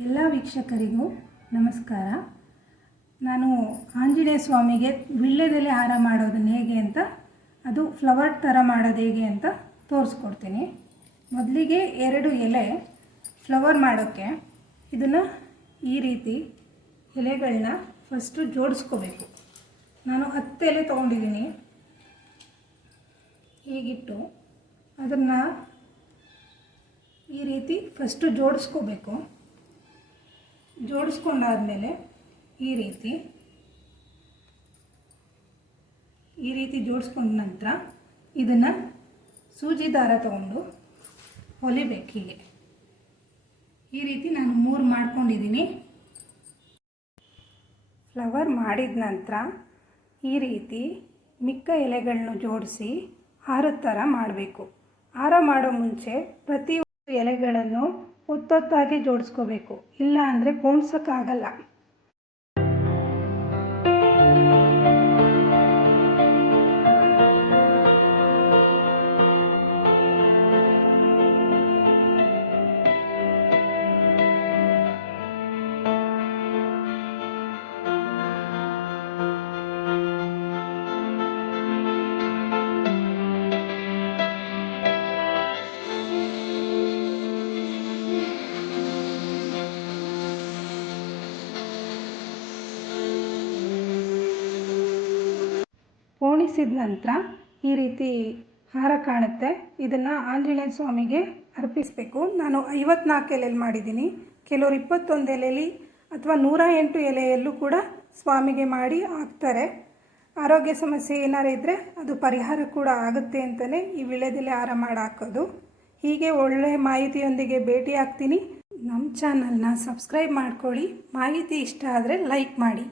ಎಲ್ಲ ವೀಕ್ಷಕರಿಗೂ ನಮಸ್ಕಾರ. ನಾನು ಆಂಜನೇಯ ಸ್ವಾಮಿಗೆ ವಿಳ್ಯದಲ್ಲಿ ಹಾರ ಮಾಡೋದನ್ನ ಹೇಗೆ ಅಂತ, ಅದು ಫ್ಲವರ್ ಥರ ಮಾಡೋದು ಹೇಗೆ ಅಂತ ತೋರಿಸ್ಕೊಡ್ತೀನಿ. ಮೊದಲಿಗೆ ಎರಡು ಎಲೆ ಫ್ಲವರ್ ಮಾಡೋಕ್ಕೆ ಇದನ್ನು ಈ ರೀತಿ ಎಲೆಗಳನ್ನ ಫಸ್ಟು ಜೋಡಿಸ್ಕೋಬೇಕು. ನಾನು ಹತ್ತು ಎಲೆ ತೊಗೊಂಡಿದ್ದೀನಿ. ಹೀಗಿಟ್ಟು ಅದನ್ನು ಈ ರೀತಿ ಫಸ್ಟು ಜೋಡಿಸ್ಕೋಬೇಕು. ಜೋಡಿಸ್ಕೊಂಡಾದ್ಮೇಲೆ ಈ ರೀತಿ ಈ ರೀತಿ ಜೋಡಿಸ್ಕೊಂಡ ನಂತರ ಇದನ್ನು ಸೂಜಿ ದಾರ ತಗೊಂಡು ಹೊಲಿಬೇಕು ಹೀಗೆ. ಈ ರೀತಿ ನಾನು ಮೂರು ಮಾಡ್ಕೊಂಡಿದ್ದೀನಿ ಫ್ಲವರ್ ಮಾಡಿದ ನಂತರ ಈ ರೀತಿ ಮಿಕ್ಕ ಎಲೆಗಳನ್ನು ಜೋಡಿಸಿ ಹಾರದ ಥರ ಮಾಡಬೇಕು. ಹಾರ ಮಾಡೋ ಮುಂಚೆ ಪ್ರತಿಯೊಂದು ಎಲೆಗಳನ್ನು ಒತ್ತೊತ್ತಾಗಿ ಜೋಡಿಸ್ಕೋಬೇಕು. ಇಲ್ಲ ಅಂದರೆ ಪೋಣ್ಸೋಕ್ಕಾಗಲ್ಲ. ಪೋಣಿಸಿದ ನಂತರ ಈ ರೀತಿ ಹಾರ ಕಾಣುತ್ತೆ. ಇದನ್ನು ಆಂಜನೇಯ ಸ್ವಾಮಿಗೆ ಅರ್ಪಿಸಬೇಕು. ನಾನು ಐವತ್ನಾಲ್ಕು ಎಲೆಯಲ್ಲಿ ಮಾಡಿದ್ದೀನಿ. ಕೆಲವರು ಇಪ್ಪತ್ತೊಂದು ಎಲೆಯಲ್ಲಿ ಅಥವಾ ನೂರ ಎಂಟು ಎಲೆಯಲ್ಲೂ ಕೂಡ ಸ್ವಾಮಿಗೆ ಮಾಡಿ ಹಾಕ್ತಾರೆ. ಆರೋಗ್ಯ ಸಮಸ್ಯೆ ಏನಾರು ಇದ್ದರೆ ಅದು ಪರಿಹಾರ ಕೂಡ ಆಗುತ್ತೆ ಅಂತಲೇ ಈ ವಿಳೆದೆಲೆ ಹಾರ ಮಾಡಿ ಹಾಕೋದು. ಹೀಗೆ ಒಳ್ಳೆಯ ಮಾಹಿತಿಯೊಂದಿಗೆ ಭೇಟಿ ಆಗ್ತೀನಿ ನಮ್ಮ ಚಾನಲ್ನ ಸಬ್ಸ್ಕ್ರೈಬ್ ಮಾಡ್ಕೊಳ್ಳಿ. ಮಾಹಿತಿ ಇಷ್ಟ ಆದರೆ ಲೈಕ್ ಮಾಡಿ.